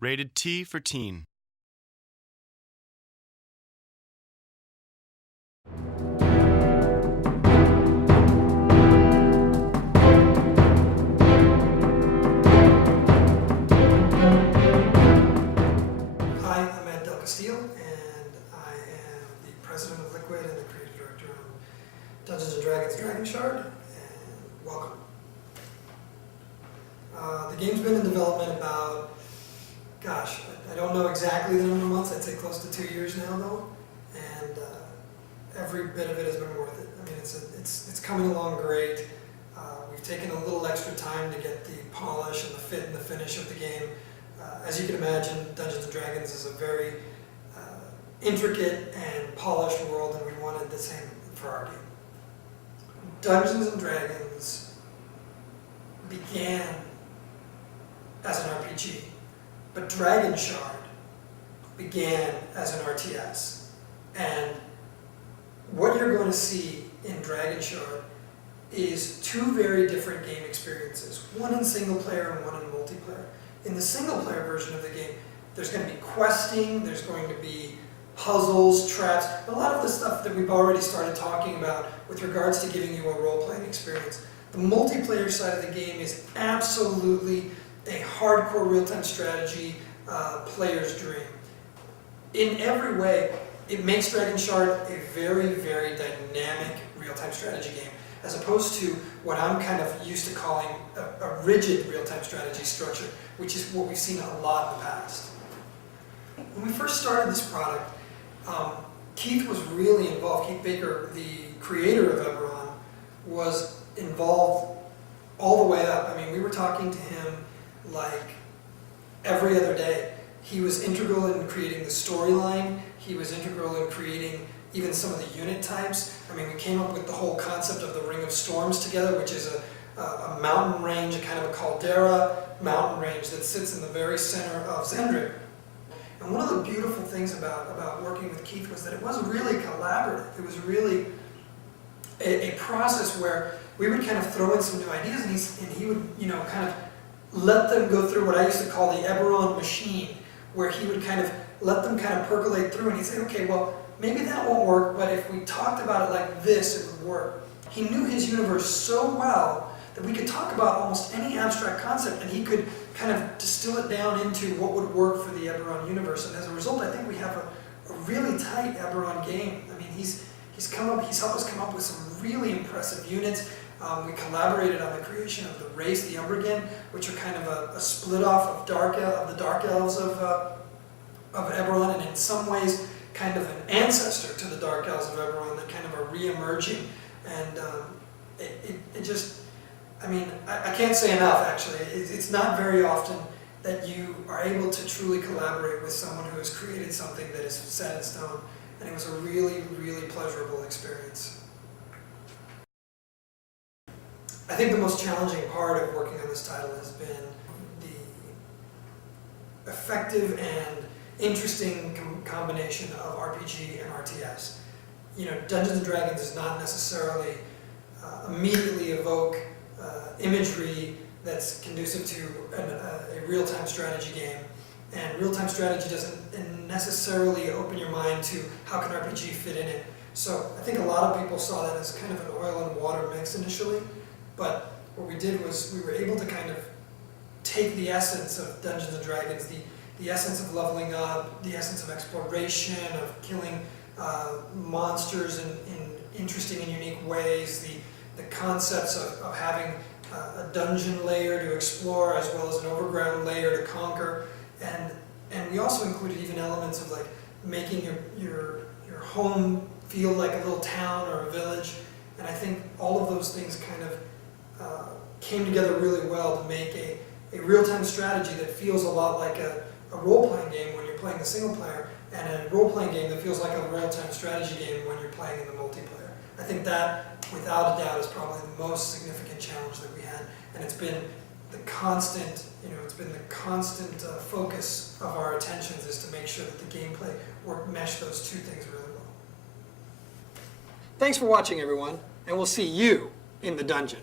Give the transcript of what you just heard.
Rated T for teen. Hi, I'm Ed Del Castillo, and I am the president of Liquid and the creative director on Dungeons & Dragons Dragonshard, and welcome. The game's been in development about, gosh, I don't know exactly the number of months, I'd say close to 2 years now though, and every bit of it has been worth it. I mean, it's coming along great. We've taken a little extra time to get the polish and the fit and the finish of the game. As you can imagine, Dungeons & Dragons is a very intricate and polished world, and we wanted the same for our game. Dungeons & Dragons began as an RPG, but Dragonshard began as an RTS. And what you're going to see in Dragonshard is two very different game experiences, one in single player and one in multiplayer. In the single player version of the game, there's going to be questing, there's going to be puzzles, traps, a lot of the stuff that we've already started talking about with regards to giving you a role-playing experience. The multiplayer side of the game is absolutely a hardcore real-time strategy player's dream. In every way, it makes Dragonshard a very, very dynamic real-time strategy game, as opposed to what I'm kind of used to calling a rigid real-time strategy structure, which is what we've seen a lot in the past. When we first started this product, Keith was really involved. Keith Baker, the creator of Eberron, was involved all the way up. I mean, we were talking to him like every other day. He was integral in creating the storyline. He was integral in creating even some of the unit types. I mean, we came up with the whole concept of the Ring of Storms together, which is a mountain range, a kind of a caldera mountain range that sits in the very center of Zendrick. And one of the beautiful things about working with Keith was that it wasn't really collaborative. It was really a process where we would kind of throw in some new ideas, and he would, you know, kind of let them go through what I used to call the Eberron machine, where he would kind of let them kind of percolate through, and he'd say, okay, well, maybe that won't work, but if we talked about it like this, it would work. He knew his universe so well that we could talk about almost any abstract concept, and he could kind of distill it down into what would work for the Eberron universe. And as a result, I think we have a really tight Eberron game. I mean, he's helped us come up with some really impressive units. We collaborated on the creation of the race, the Umbrigan, which are kind of a split off of the Dark Elves of Eberron, and in some ways kind of an ancestor to the Dark Elves of Eberron that kind of are re-emerging. And it just, I mean, I can't say enough actually. It's not very often that you are able to truly collaborate with someone who has created something that is set in stone. And it was a really, really pleasurable experience. I think the most challenging part of working on this title has been the effective and interesting combination of RPG and RTS. You know, Dungeons & Dragons does not necessarily immediately evoke imagery that's conducive to a real-time strategy game, and real-time strategy doesn't necessarily open your mind to how can RPG fit in it. So I think a lot of people saw that as kind of an oil and water mix initially, but what we did was we were able to kind of take the essence of Dungeons & Dragons, the essence of leveling up, the essence of exploration, of killing monsters in interesting and unique ways, the concepts of having a dungeon layer to explore as well as an overground layer to conquer, and we also included even elements of like making your home feel like a little town or a village, and I think all of those things kind of came together really well to make a real-time strategy that feels a lot like a role-playing game when you're playing the single player, and a role-playing game that feels like a real-time strategy game when you're playing in the multiplayer. I think that, without a doubt, is probably the most significant challenge that we had, and it's been the constant, focus of our attentions is to make sure that the gameplay mesh those two things really well. Thanks for watching, everyone, and we'll see you in the dungeon.